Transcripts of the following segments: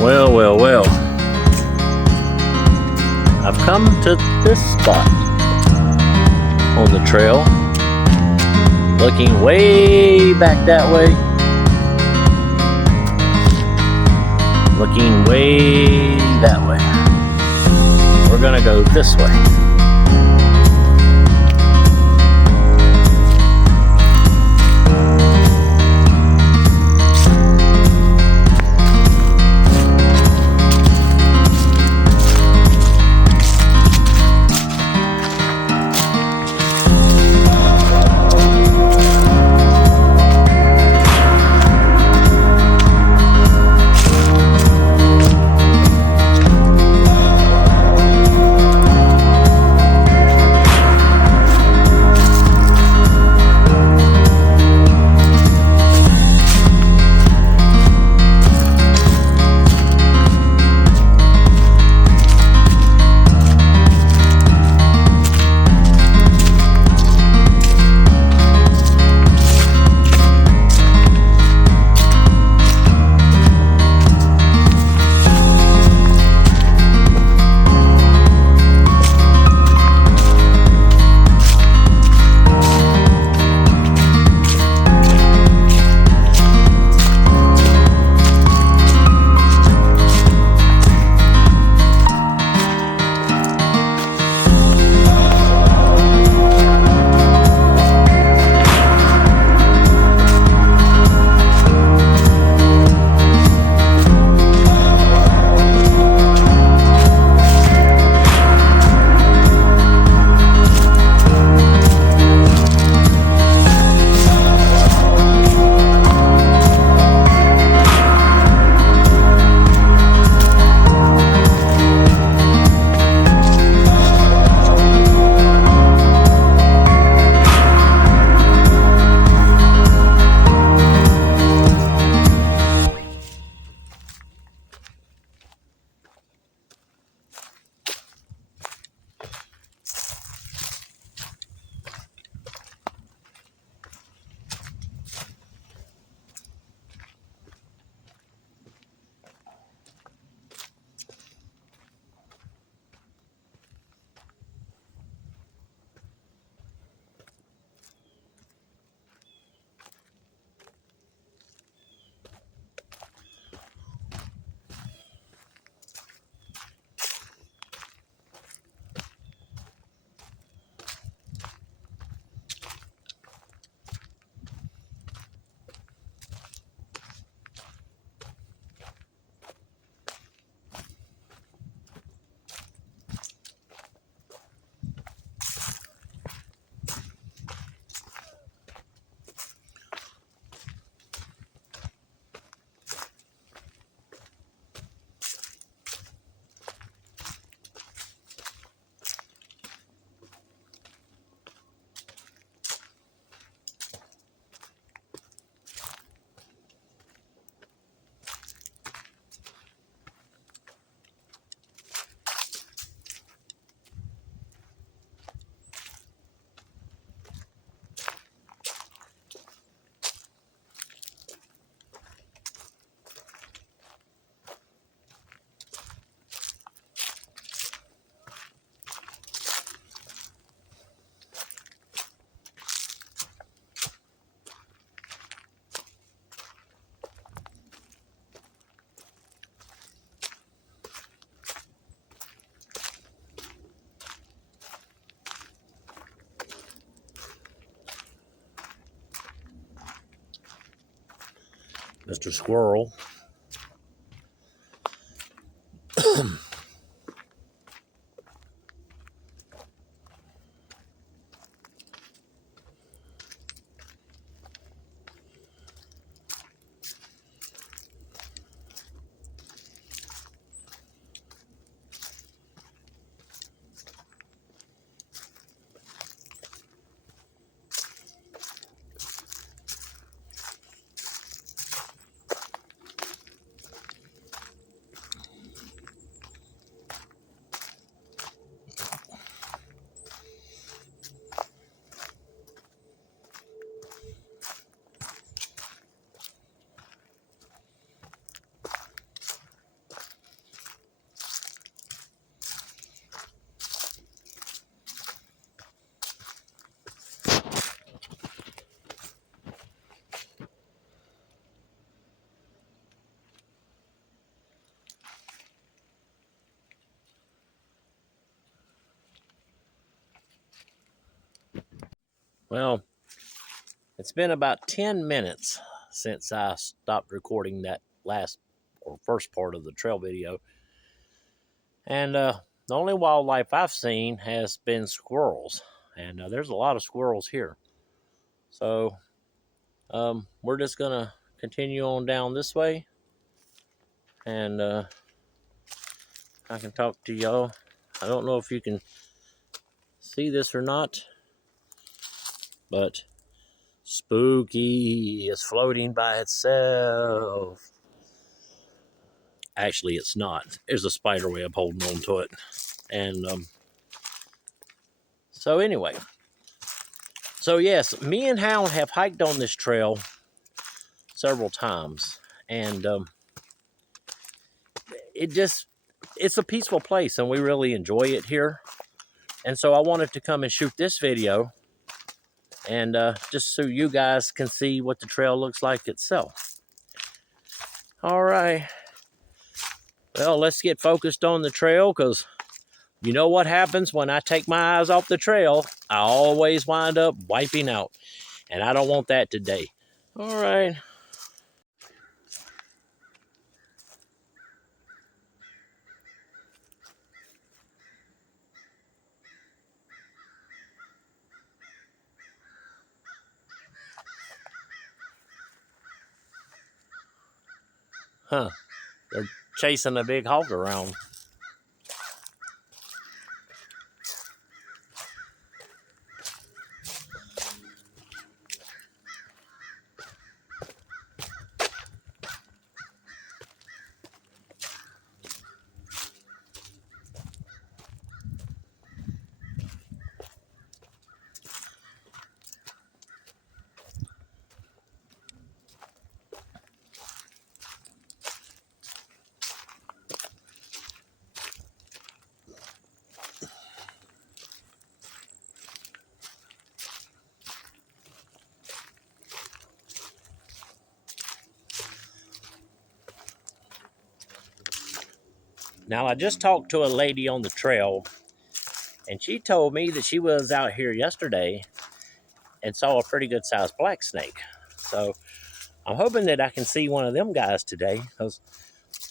Well, well, well. I've come to this spot on the trail, looking way back that way, looking way that way. We're gonna go this way. Mr. Squirrel. Well, it's been about 10 minutes since I stopped recording that last or first part of the trail video. And the only wildlife I've seen has been squirrels. And there's a lot of squirrels here. So we're just going to continue on down this way. And I can talk to y'all. I don't know if you can see this or not, but Spooky is floating by itself. Actually, it's not. There's a spider web holding on to it. And so anyway, so yes, me and Hound have hiked on this trail several times, and it's a peaceful place, and we really enjoy it here. And so I wanted to come and shoot this video, and just so you guys can see what the trail looks like itself. All right. Well, let's get focused on the trail, because you know what happens when I take my eyes off the trail? I always wind up wiping out, and I don't want that today. All right. Huh. They're chasing a big hog around. Now, I just talked to a lady on the trail, and she told me that she was out here yesterday and saw a pretty good sized black snake. So I'm hoping that I can see one of them guys today, because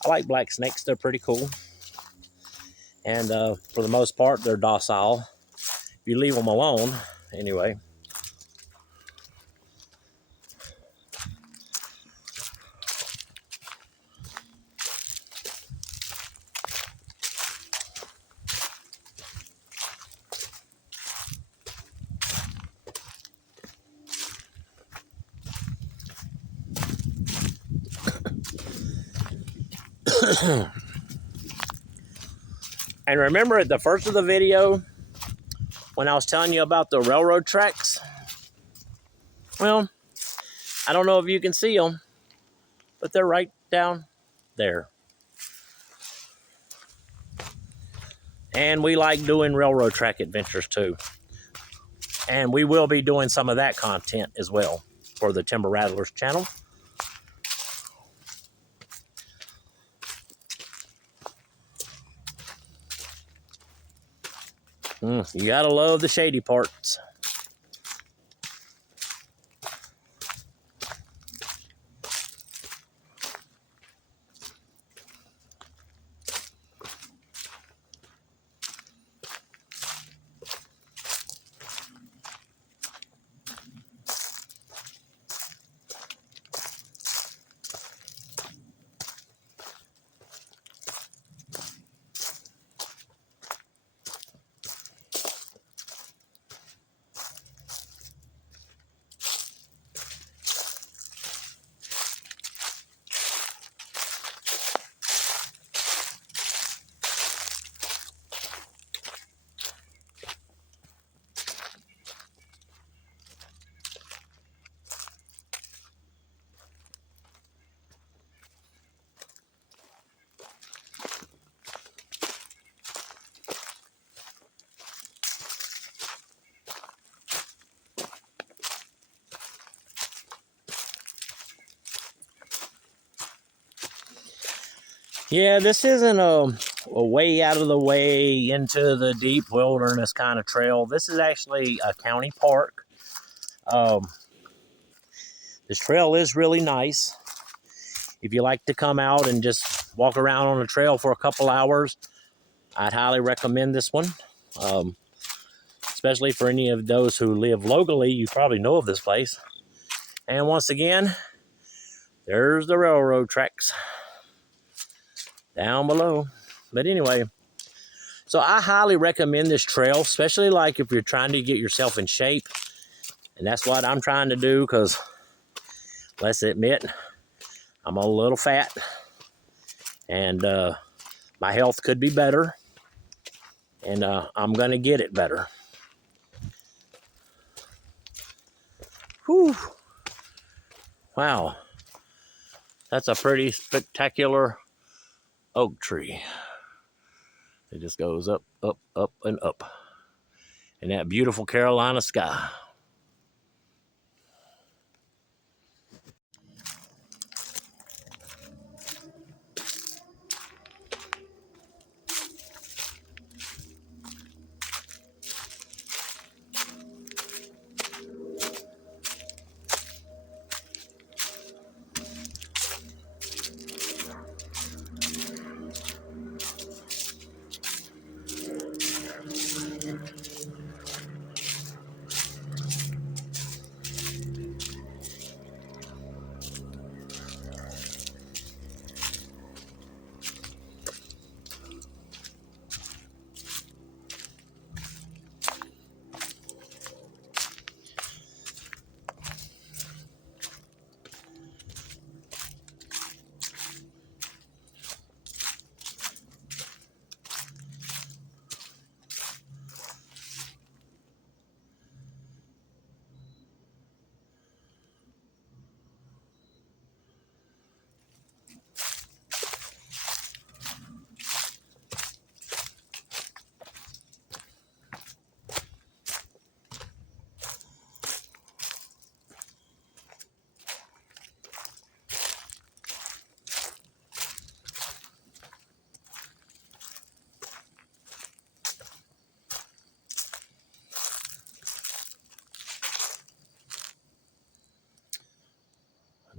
I like black snakes. They're pretty cool. And for the most part, they're docile if you leave them alone. Anyway. And remember at the first of the video when I was telling you about the railroad tracks? Well, I don't know if you can see them, but they're right down there. And we like doing railroad track adventures too. And we will be doing some of that content as well for the Timber Rattlers channel. You gotta love the shady parts. Yeah, this isn't a way out of the way into the deep wilderness kind of trail. This is actually a county park. This trail is really nice. If you like to come out and just walk around on the trail for a couple hours, I'd highly recommend this one. Especially for any of those who live locally, you probably know of this place. And once again, there's the railroad tracks down below. But anyway, so I highly recommend this trail, especially like if you're trying to get yourself in shape. And that's what I'm trying to do, because let's admit, I'm a little fat and my health could be better, and I'm going to get it better. Whew. Wow. That's a pretty spectacular oak tree. It just goes up, up, up, and up in that beautiful Carolina sky.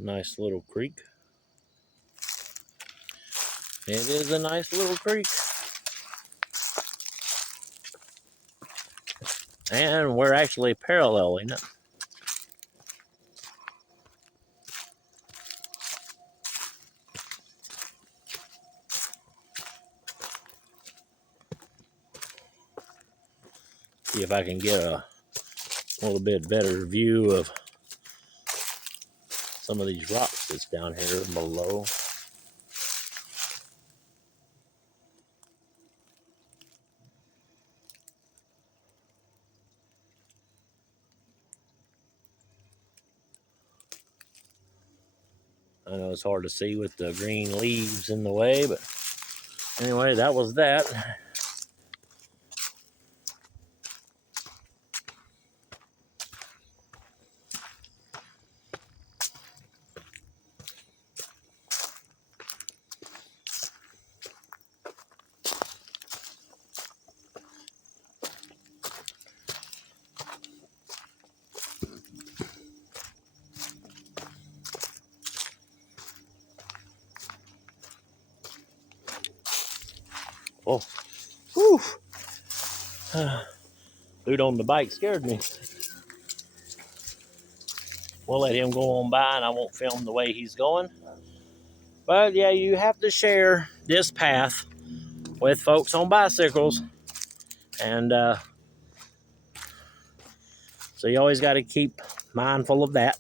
Nice little creek. It is a nice little creek. And we're actually paralleling it. See if I can get a little bit better view of some of these rocks that's down here below. I know it's hard to see with the green leaves in the way, but anyway, that was that. Oh, whew. Dude on the bike scared me. We'll let him go on by and I won't film the way he's going. But yeah, you have to share this path with folks on bicycles. And so you always got to keep mindful of that.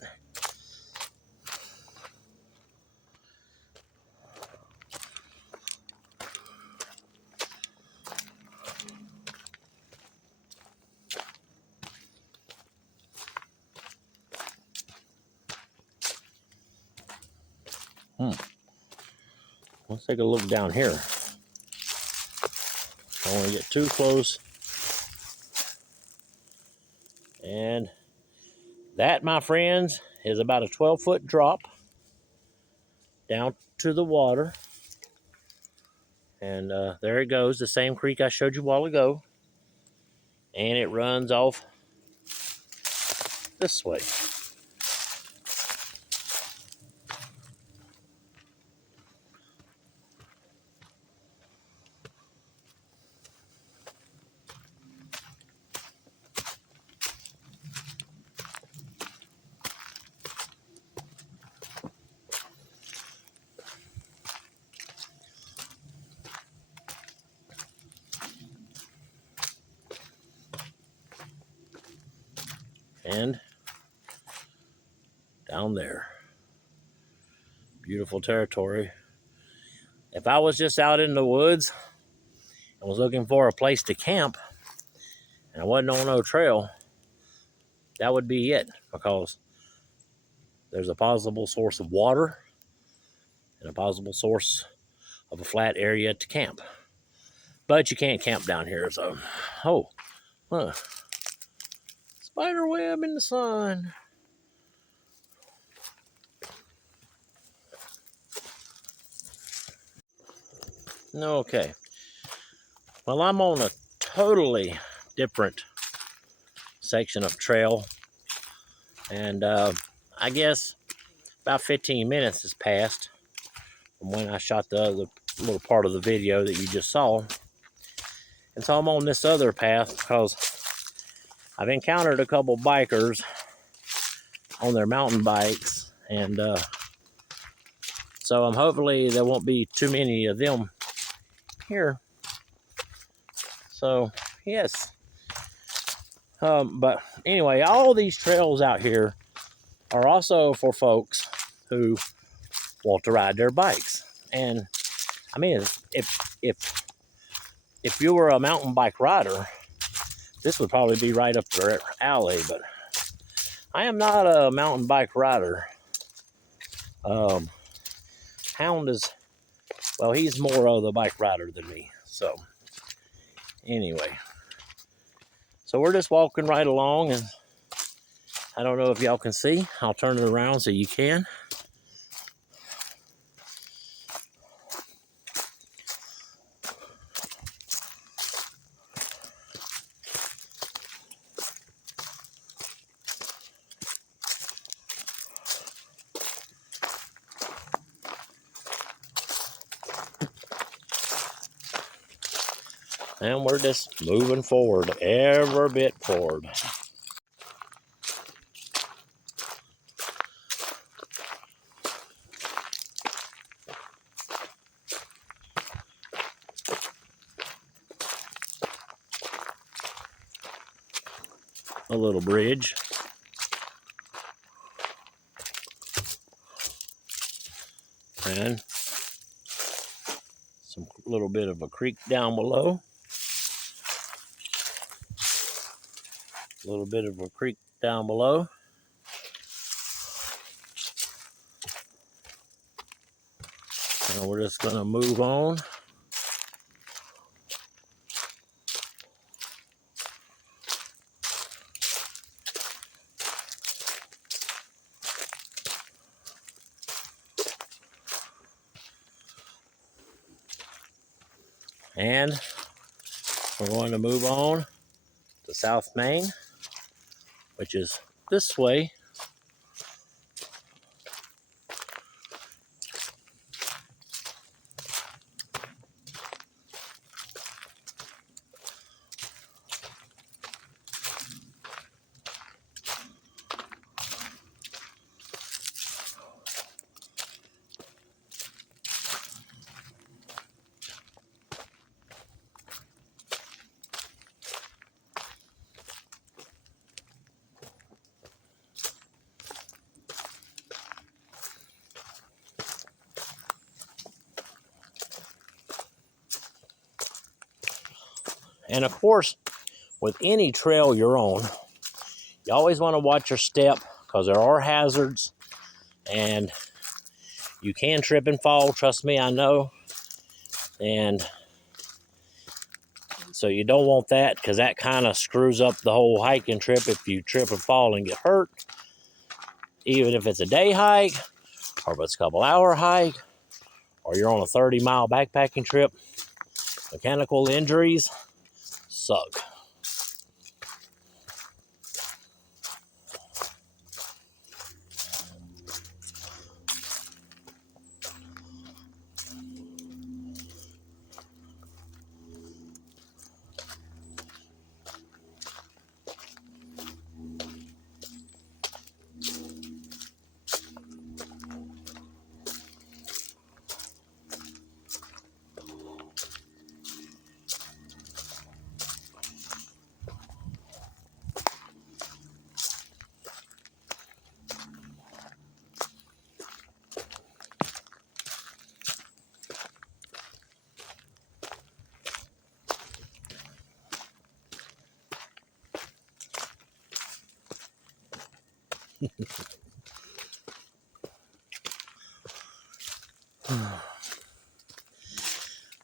Let's take a look down here. I don't want to get too close. And that, my friends, is about a 12-foot drop down to the water. And there it goes, the same creek I showed you a while ago. And it runs off this way. And down there, beautiful territory. If I was just out in the woods and was looking for a place to camp and I wasn't on no trail, that would be it, because there's a possible source of water and a possible source of a flat area to camp. But you can't camp down here, so, spider web in the sun. Okay. Well, I'm on a totally different section of trail, and I guess about 15 minutes has passed from when I shot the other little part of the video that you just saw. And so I'm on this other path because I've encountered a couple bikers on their mountain bikes, and so hopefully there won't be too many of them here. So yes, but anyway, all these trails out here are also for folks who want to ride their bikes. And I mean, if you were a mountain bike rider, this would probably be right up their alley. But I am not a mountain bike rider. Hound is, well, he's more of the bike rider than me. So anyway, so we're just walking right along, and I don't know if y'all can see. I'll turn it around so you can. And we're just moving forward, every bit forward. A little bridge. And some little bit of a creek down below. A little bit of a creek down below. And we're just gonna move on. And we're going to move on to South Main, which is this way. And of course, with any trail you're on, you always want to watch your step, because there are hazards and you can trip and fall. Trust me, I know. And so you don't want that, because that kind of screws up the whole hiking trip if you trip and fall and get hurt. Even if it's a day hike, or if it's a couple-hour hike, or you're on a 30-mile backpacking trip, mechanical injuries suck.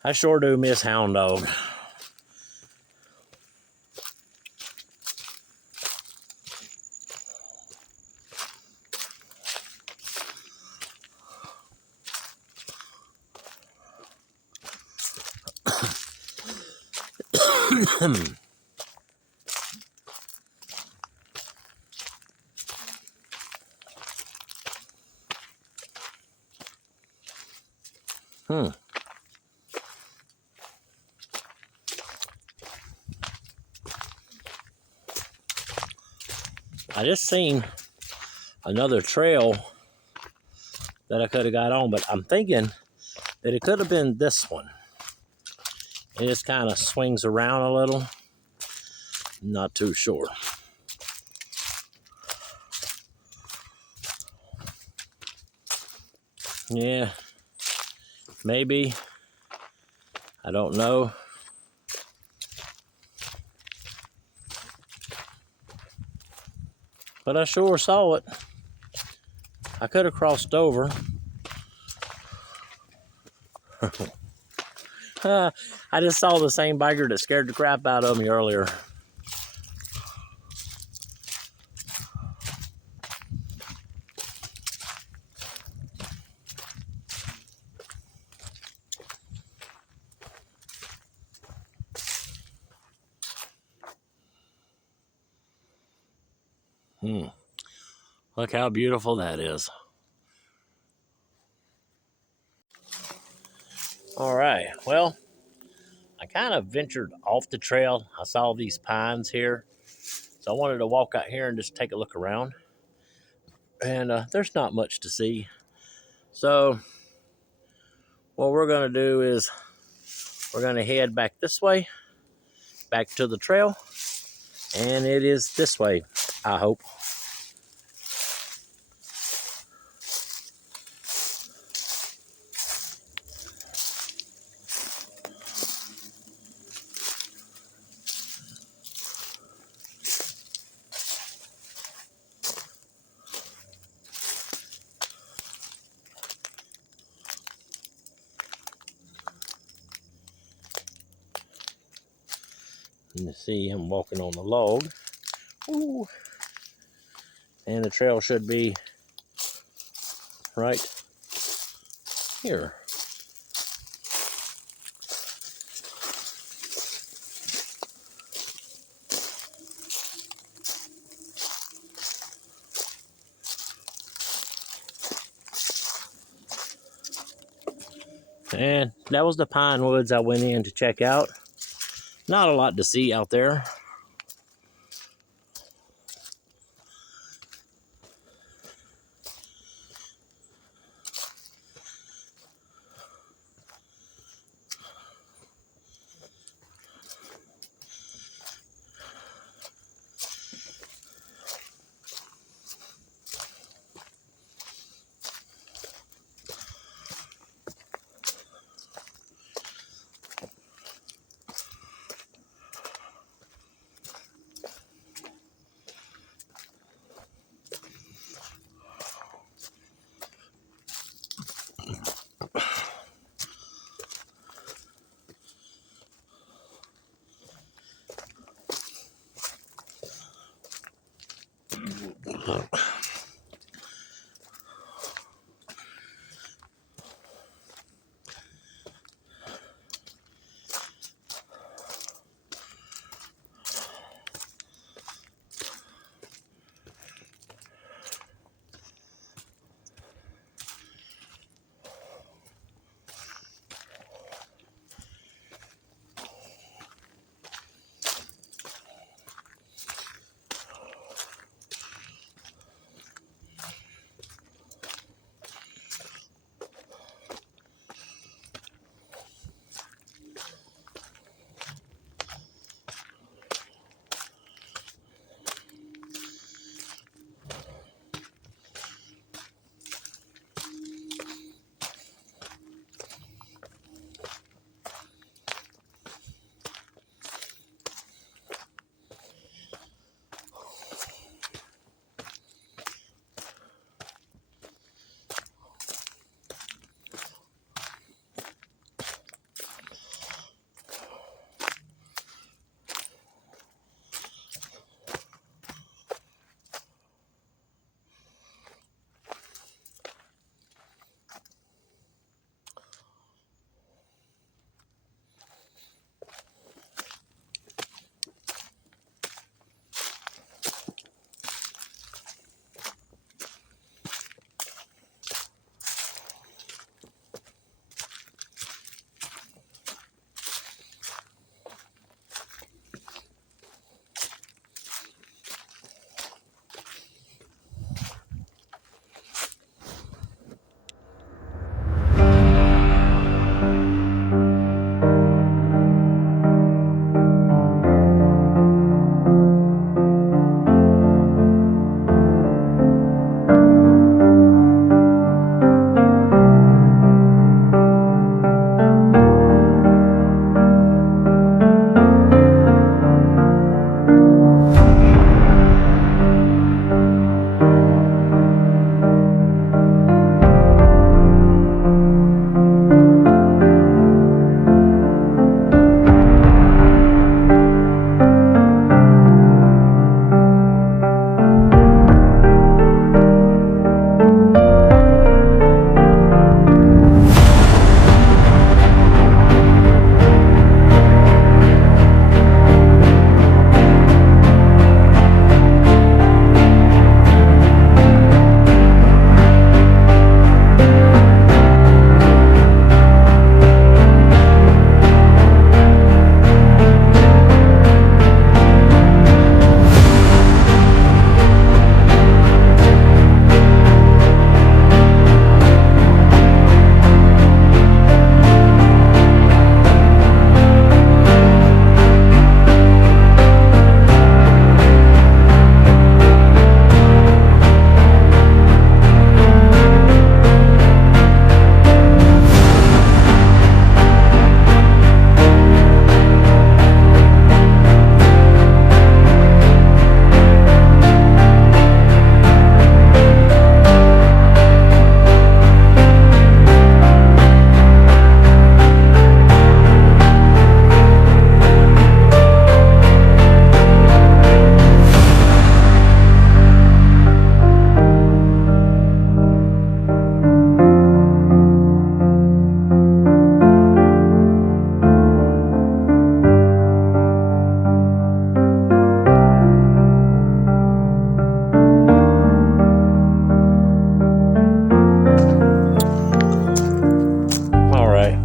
I sure do miss Hound Dog. I just seen another trail that I could have got on, but I'm thinking that it could have been this one. It just kind of swings around a little. Not too sure. Yeah, maybe. I don't know. But I sure saw it. I could have crossed over. I just saw the same biker that scared the crap out of me earlier. Look how beautiful that is. All right, well, I kind of ventured off the trail. I saw these pines here, so I wanted to walk out here and just take a look around. And there's not much to see. So what we're gonna do is we're gonna head back this way, back to the trail, and it is this way, I hope. And you see him walking on the log. Ooh. And the trail should be right here. And that was the pine woods I went in to check out. Not a lot to see out there.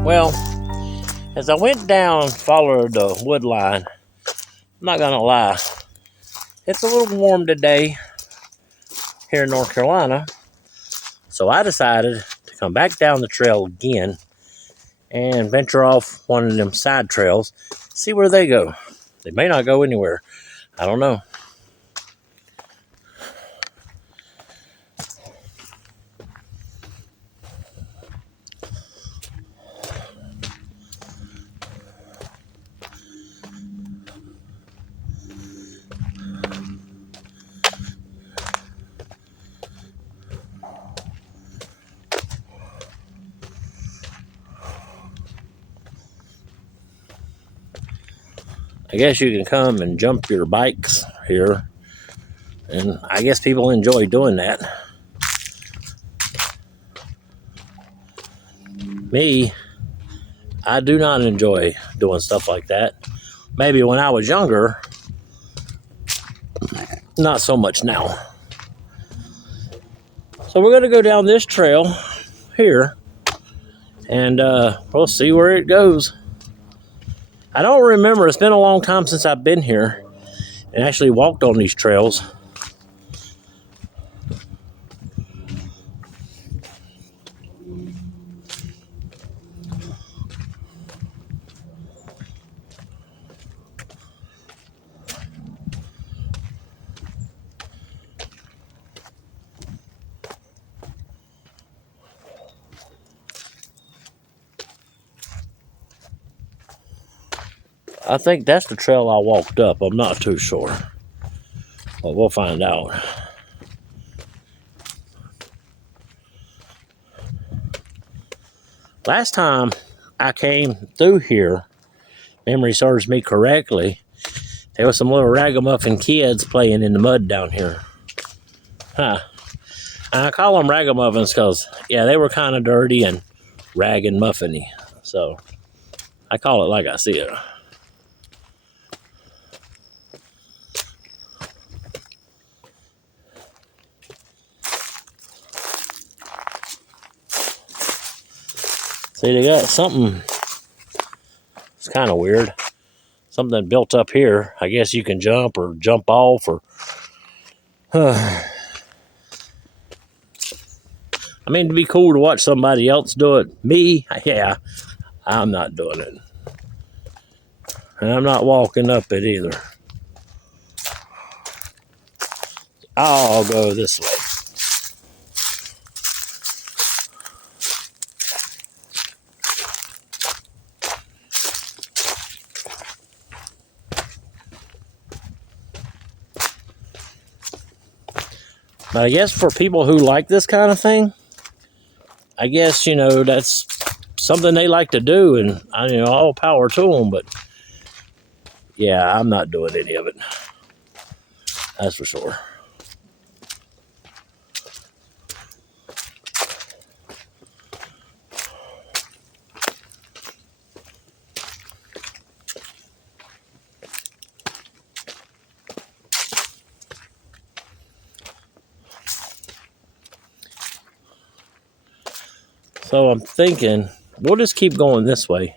Well, as I went down, followed the wood line, I'm not gonna lie, it's a little warm today here in North Carolina. So I decided to come back down the trail again and venture off one of them side trails, see where they go. They may not go anywhere. I don't know. I guess you can come and jump your bikes here, and I guess people enjoy doing that. Me, I do not enjoy doing stuff like that. Maybe when I was younger, not so much now. So we're gonna go down this trail here, and we'll see where it goes. I don't remember, it's been a long time since I've been here and actually walked on these trails. I think that's the trail I walked up. I'm not too sure, but we'll find out. Last time I came through here, memory serves me correctly, there was some little ragamuffin kids playing in the mud down here. Huh. And I call them ragamuffins because, yeah, they were kind of dirty and rag and muffiny. So I call it like I see it. See, they got something, it's kind of weird. Something built up here. I guess you can jump or jump off or... I mean, it'd be cool to watch somebody else do it. Me, yeah, I'm not doing it. And I'm not walking up it either. I'll go this way. But I guess for people who like this kind of thing, I guess, you know, that's something they like to do, and, you know, all power to them. But yeah, I'm not doing any of it. That's for sure. So I'm thinking we'll just keep going this way.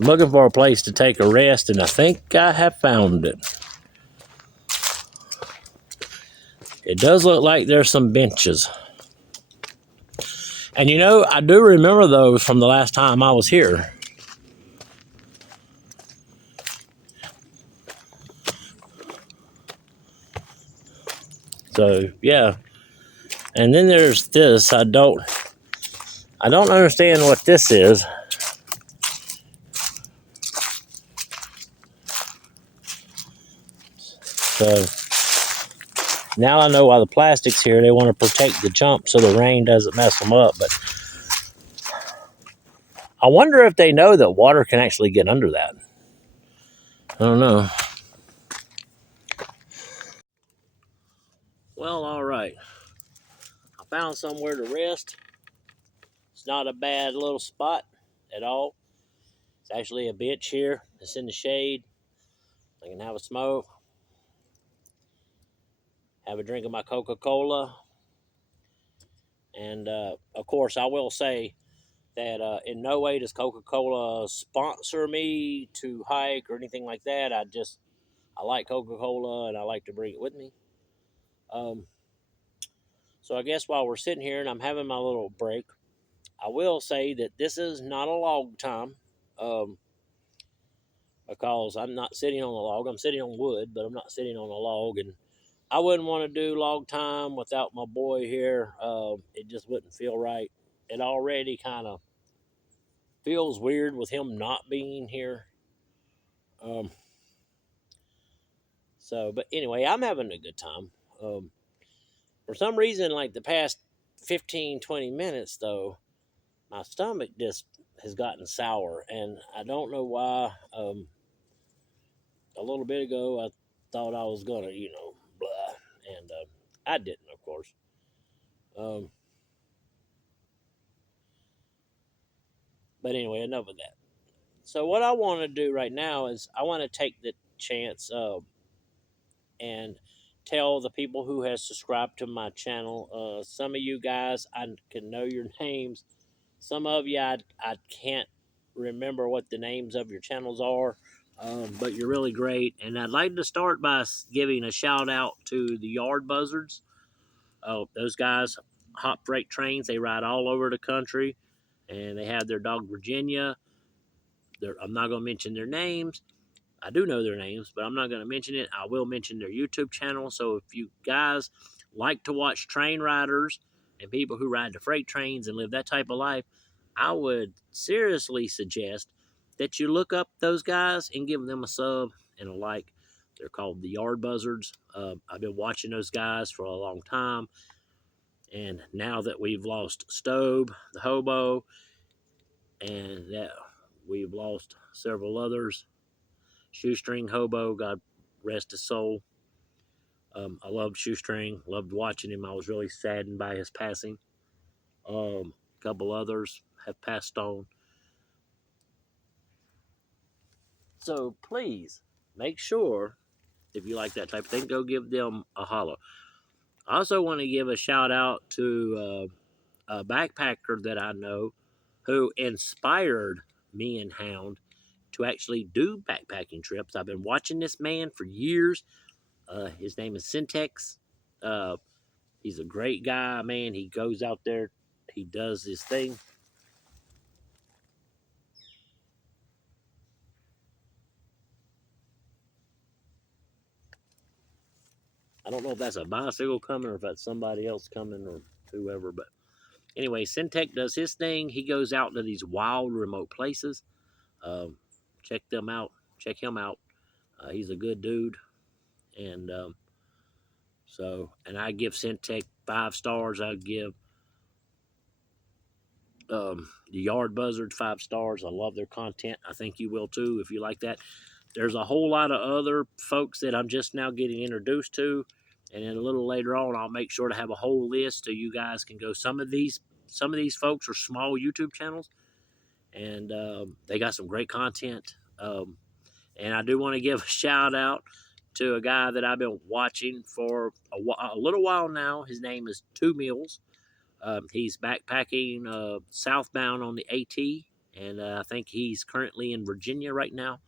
I'm looking for a place to take a rest, and I think I have found it. It does look like there's some benches. And you know, I do remember those from the last time I was here. So, yeah. And then there's this. I don't understand what this is. So now I know why the plastic's here. They want to protect the jump so the rain doesn't mess them up. But I wonder if they know that water can actually get under that. I don't know. Well, all right. I found somewhere to rest. It's not a bad little spot at all. It's actually a bench here. It's in the shade. I can have a smoke. have a drink of my Coca-Cola. And of course, I will say that in no way does Coca-Cola sponsor me to hike or anything like that. I like Coca-Cola and I like to bring it with me. So I guess while we're sitting here and I'm having my little break, I will say that this is not a log time, because I'm not sitting on a log. I'm sitting on wood, but I'm not sitting on a log. And I wouldn't want to do log time without my boy here. It just wouldn't feel right. It already kind of feels weird with him not being here. Um, but anyway, I'm having a good time. For some reason, like the past 15, 20 minutes, though, my stomach just has gotten sour, and I don't know why. A little bit ago, I thought I was gonna, blah, and I didn't, of course. Um, but anyway, enough of that. So what I want to do right now is I want to take the chance and tell the people who has subscribed to my channel. Some of you guys, I can know your names. Some of you, I can't remember what the names of your channels are, but you're really great. And I'd like to start by giving a shout out to the Yard Buzzards. Those guys hop freight trains. They ride all over the country, and they have their dog Virginia. I'm not going to mention their names. I do know their names, but I'm not going to mention it. I will mention their YouTube channel. So if you guys like to watch train riders and people who ride the freight trains and live that type of life, I would seriously suggest that you look up those guys and give them a sub and a like. They're called the Yard Buzzards. I've been watching those guys for a long time. And now that we've lost Stobe, the hobo, and that we've lost several others, Shoestring Hobo, God rest his soul. I loved Shoestring, loved watching him. I was really saddened by his passing. A couple others have passed on. So please make sure, if you like that type of thing, go give them a holler. I also want to give a shout out to a backpacker that I know who inspired me and Hound to actually do backpacking trips. I've been watching this man for years. His name is Syntex. He's a great guy, man. He goes out there, he does his thing. I don't know if that's a bicycle coming or if that's somebody else coming or whoever, but anyway, Syntech does his thing. He goes out to these wild, remote places. Um, check them out. Check him out. He's a good dude, and and I give Syntech 5 stars. I give the Yard Buzzard 5 stars. I love their content. I think you will too if you like that. There's a whole lot of other folks that I'm just now getting introduced to, and then a little later on, I'll make sure to have a whole list so you guys can go. Some of these folks are small YouTube channels, and they got some great content. And I do want to give a shout out to a guy that I've been watching for a little while now. His name is Two Meals. He's backpacking southbound on the AT, and I think he's currently in Virginia right now.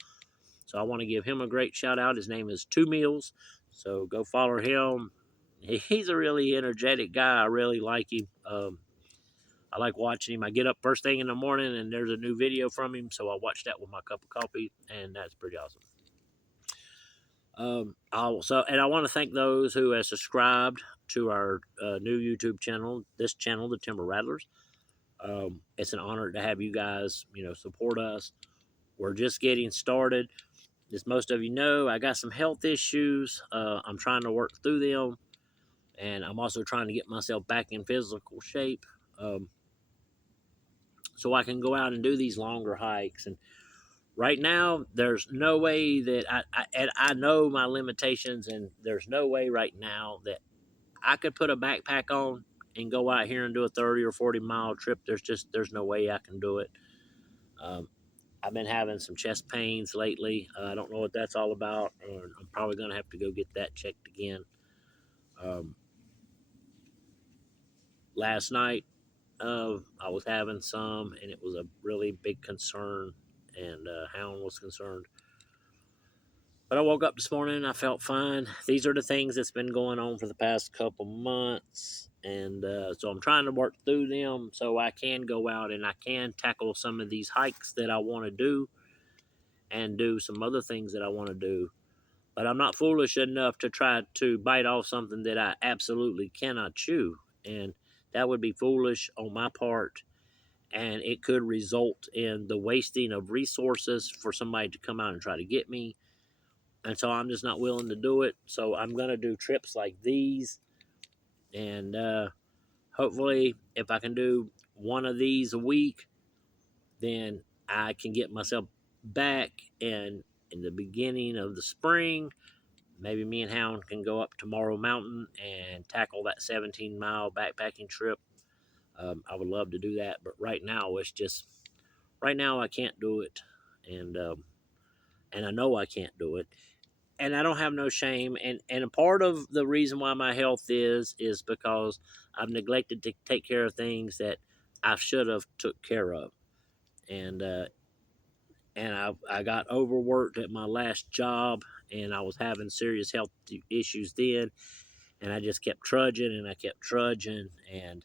So I want to give him a great shout out. His name is Two Meals. So go follow him. He's a really energetic guy. I really like him. I like watching him. I get up first thing in the morning and there's a new video from him. So I watch that with my cup of coffee, and that's pretty awesome. I want to thank those who have subscribed to our new YouTube channel, this channel, the Timber Rattlers. It's an honor to have you guys, support us. We're just getting started. As most of you know, I got some health issues. I'm trying to work through them, and I'm also trying to get myself back in physical shape, so I can go out and do these longer hikes. And right now, there's no way that I know my limitations, and there's no way right now that I could put a backpack on and go out here and do a 30 or 40 mile trip. There's no way I can do it. Um, I've been having some chest pains lately. I don't know what that's all about, and I'm probably going to have to go get that checked again. Um, Last night, I was having some, and it was a really big concern, and Hound was concerned. But I woke up this morning and I felt fine. These are the things that's been going on for the past couple months. And so I'm trying to work through them so I can go out and I can tackle some of these hikes that I want to do and do some other things that I want to do. But I'm not foolish enough to try to bite off something that I absolutely cannot chew. And that would be foolish on my part. And it could result in the wasting of resources for somebody to come out and try to get me. And so I'm just not willing to do it. So I'm going to do trips like these. And hopefully, if I can do one of these a week, then I can get myself back. And in the beginning of the spring, maybe me and Hound can go up to Morrow Mountain and tackle that 17-mile backpacking trip. I would love to do that. But right now, right now I can't do it. And I know I can't do it. And I don't have no shame. And a part of the reason why my health is because I've neglected to take care of things that I should have took care of. And I got overworked at my last job, and I was having serious health issues then. And I just kept trudging and I kept trudging. And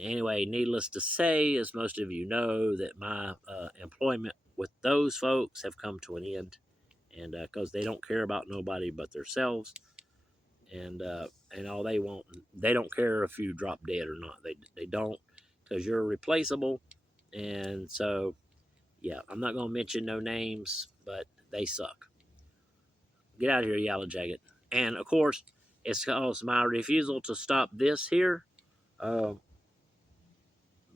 anyway, needless to say, as most of you know, that my employment with those folks have come to an end. And because they don't care about nobody but themselves. And all they want, they don't care if you drop dead or not. They don't, because you're replaceable. And so, yeah, I'm not gonna mention no names, but they suck. Get out of here, Yellow Jacket. And of course, it's because my refusal to stop this here. Uh,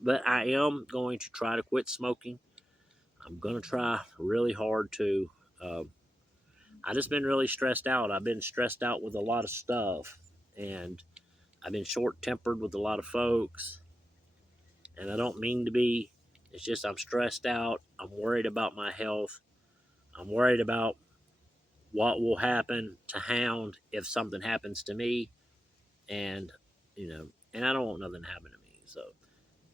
but I am going to try to quit smoking. I'm gonna try really hard to. I just been really stressed out. I've been stressed out with a lot of stuff, and I've been short tempered with a lot of folks, and I don't mean to be. It's just I'm stressed out. I'm worried about my health. I'm worried about what will happen to Hound if something happens to me, and and I don't want nothing to happen to me. So,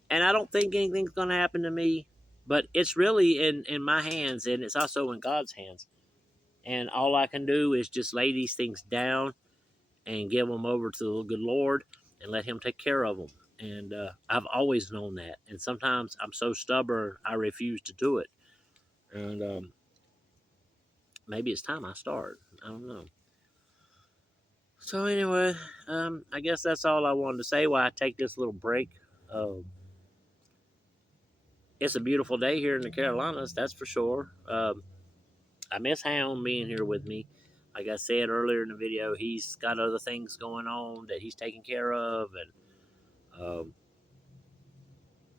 and I don't think anything's gonna happen to me, but it's really in my hands, and it's also in God's hands. And all I can do is just lay these things down and give them over to the good Lord and let Him take care of them. And I've always known that. And sometimes I'm so stubborn, I refuse to do it. And maybe it's time I start. I don't know. So anyway, I guess that's all I wanted to say while I take this little break. It's a beautiful day here in the Carolinas, that's for sure. I miss Hound being here with me. Like I said earlier in the video, he's got other things going on that he's taking care of, and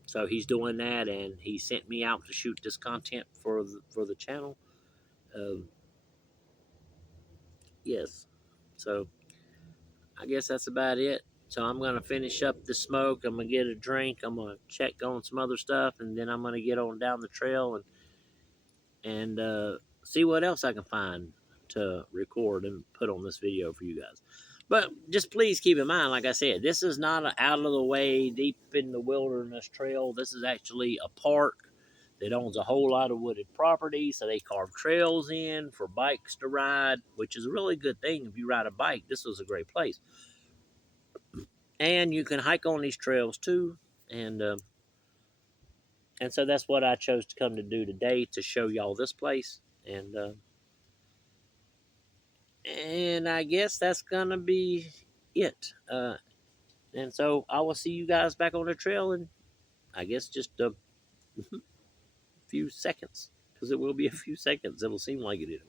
so he's doing that, and he sent me out to shoot this content for the channel. Yes, so I guess that's about it. So I'm gonna finish up the smoke. I'm gonna get a drink. I'm gonna check on some other stuff, and then I'm gonna get on down the trail and see what else I can find to record and put on this video for you guys. But just please keep in mind, like I said, this is not an out of the way, deep in the wilderness trail. This is actually a park that owns a whole lot of wooded property. So they carve trails in for bikes to ride, which is a really good thing. If you ride a bike, this was a great place. And you can hike on these trails too. And so that's what I chose to come to do today, to show y'all this place. And I guess that's gonna be it. And so I will see you guys back on the trail in, I guess, just a few seconds, because it will be a few seconds. It'll seem like it anyway.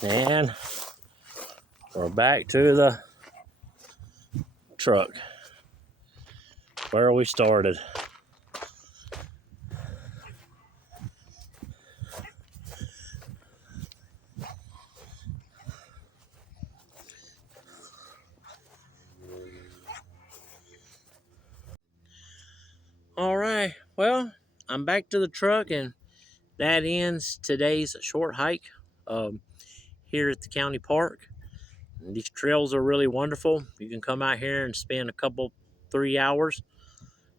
And we're back to the truck where we started. All right, well, I'm back to the truck, and that ends today's short hike here at the county park. And these trails are really wonderful. You can come out here and spend a couple, 3 hours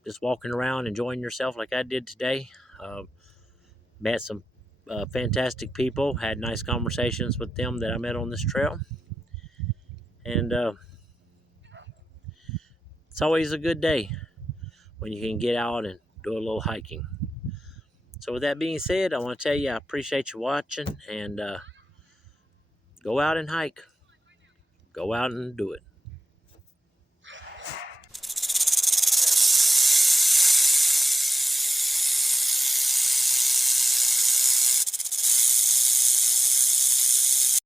just walking around, enjoying yourself like I did today. Met some fantastic people, had nice conversations with them that I met on this trail. And it's always a good day when you can get out and do a little hiking. So with that being said, I want to tell you I appreciate you watching, and go out and hike. Go out and do it.